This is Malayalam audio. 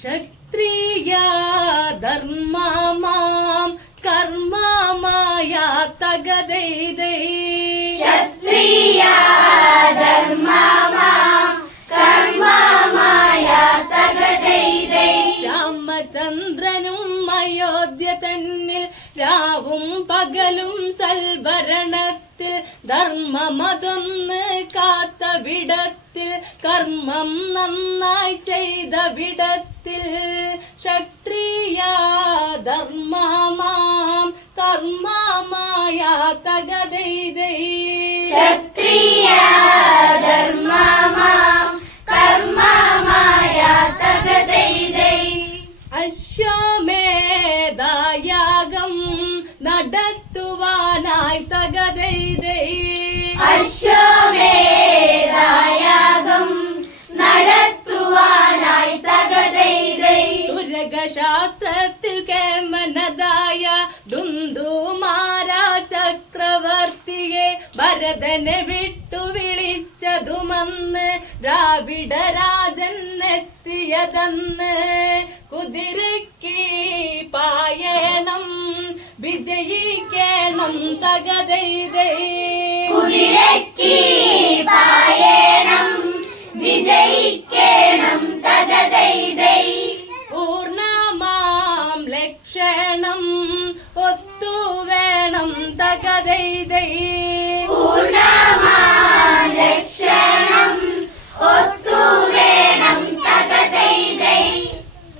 ക്ഷത്രിയ ധർമ്മമാം കർമ്മമായ തകതൈതൈ ക്ഷത്രിയ ധർമ്മമാം കർമ്മമായ തകതൈതൈ രാമചന്ദ്രനും അയോധ്യ തന്നിൽ രാവും പകലും സൽഭരണത്തിൽ ധർമ്മമതൊന്ന് കാത്ത വിടത്തിൽ കർമ്മം നന്നായി ചെയ്ത വിടത്തിൽ ധർമ്മമാം കർമ്മമായ തകതൈതൈ ക്ഷത്രിയ ധർമ്മമാം കർമ്മമായ തകതൈതൈ അശ്വമേധായാഗം നടത്തുവാനായി തകതൈതൈ അശ്വമേധായാഗം നടത്തുവാനായി തകതൈതൈ തുരകശാസ്ത്രത്തിൽ ഭരതനെ വിട്ടു വിളിച്ചതുമന്ന് ദ്രാവിഡ രാജനെത്തിയതന്ന് കുതിരയ്ക്ക് പായണം വിജയിക്കണം തകതൈതൈ കുതിരയ്ക്ക് പായണം വിജയിക്കണം തകതൈതൈ പൂർണമാം ലക്ഷണം ഒത്തു വേണം തകതൈതൈ